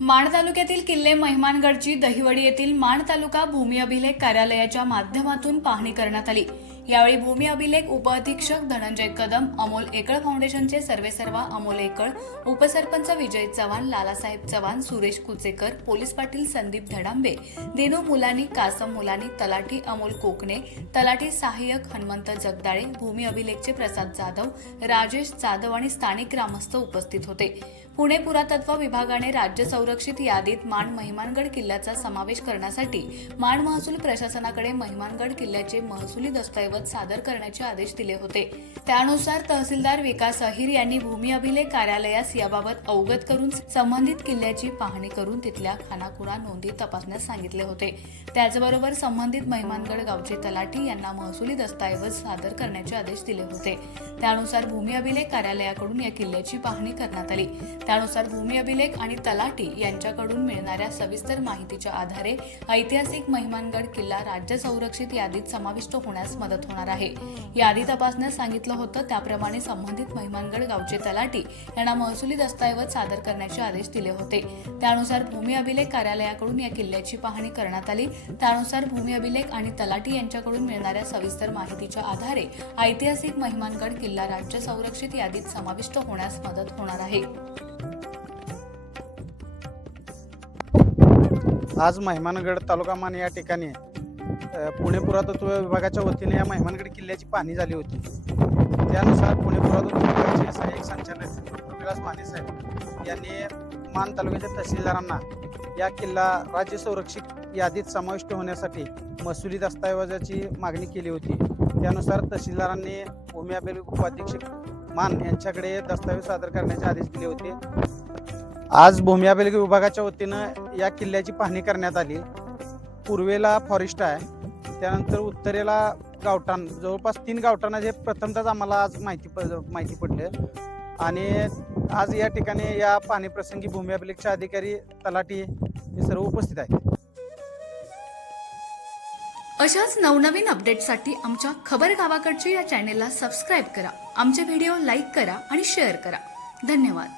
माण तालुक्यातील किल्ले महिमानगडची दहिवडी येथील माण तालुका भूमी अभिलेख कार्यालयाच्या माध्यमातून पाहणी करण्यात आली. यावेळी भूमी अभिलेख उपअधीक्षक धनंजय कदम अमोल एकळ फाउंडेशनचे सर्वेसर्वा अमोल एकळ उपसरपंच विजय चव्हाण लालासाहेब चव्हाण सुरेश कुचेकर पोलीस पाटील संदीप धडांबे दिनू मुलानी कासम मुलानी तलाठी अमोल कोकणे तलाठी सहाय्यक हनुमंत जगदाळे भूमी अभिलेखचे प्रसाद जाधव राजेश जाधव आणि स्थानिक ग्रामस्थ उपस्थित होते. पुणे पुरातत्व विभागाने राज्य संरक्षित यादीत माण महिमानगड किल्ल्याचा समावेश करण्यासाठी माण महसूल प्रशासनाकडे महिमानगड किल्ल्याचे महसुली दस्तऐवज सादर करण्याचे आदेश दिले होते. त्यानुसार तहसीलदार विकास अहिर यांनी भूमी अभिलेख कार्यालयास याबाबत अवगत करून संबंधित किल्ल्याची पाहणी करून तिथल्या खानाखुणा नोंदी तपासण्यास सांगितले होते. त्याचबरोबर संबंधित महिमानगड गावचे तलाठी यांना महसुली दस्तऐवज सादर करण्याचे आदेश दिले होते. त्यानुसार भूमी अभिलेख कार्यालयाकडून या किल्ल्याची पाहणी करण्यात आली. त्यानुसार भूमी अभिलेख आणि तलाठी यांच्याकडून मिळणाऱ्या सविस्तर माहितीच्या आधारे ऐतिहासिक महिमानगड किल्ला राज्य संरक्षित यादीत समाविष्ट होण्यास मदत होणार आहे. याआधी तपासण्यास सांगितलं होतं त्याप्रमाणे संबंधित महिमानगड गावचे तलाठी यांना महसुली दस्तऐवज सादर करण्याचे आदेश दिले होते. त्यानुसार भूमी अभिलेख कार्यालयाकडून या किल्ल्याची पाहणी करण्यात आली. त्यानुसार भूमी अभिलेख आणि तलाठी यांच्याकडून मिळणाऱ्या सविस्तर माहितीच्या आधारे ऐतिहासिक महिमानगड किल्ला राज्य संरक्षित यादीत समाविष्ट होण्यास मदत होणार आहे. आज महिमानगड तालुका मान या ठिकाणी पुणे पुरातत्व विभागाच्या वतीने या मेहमानगड किल्ल्याची पाहणी झाली होती. त्यानुसार पुणे पुरातत्व विभागाचे सहाय्यक संचालक विलास माने साहेब यांनी मान तालुक्याच्या तहसीलदारांना या किल्ला राज्य संरक्षित यादीत समाविष्ट होण्यासाठी महसुली दस्तऐवजाची मागणी केली होती. त्यानुसार तहसीलदारांनी भूमी अभिलेख उपाधीक्षक मान यांच्याकडे दस्तऐवज सादर करण्याचे आदेश दिले होते. आज भूमी अभिलेख विभागाच्या वतीनं या किल्ल्याची पाहणी करण्यात आली. पूर्वेला फॉरेस्ट आहे. त्यानंतर उत्तरेला गावठाण जवळपास तीन गावठाणं जे प्रथमतच आम्हाला आज माहिती प माहिती पडले. आणि आज या ठिकाणी या पाहणी प्रसंगी भूमी अभिलेखचे अधिकारी तलाठी हे सर्व उपस्थित आहेत. अशाच नवनवीन अपडेटसाठी आमच्या खबर गावाकडच्या या चॅनेलला सबस्क्राईब करा. आमचे व्हिडिओ लाईक करा आणि शेअर करा. धन्यवाद.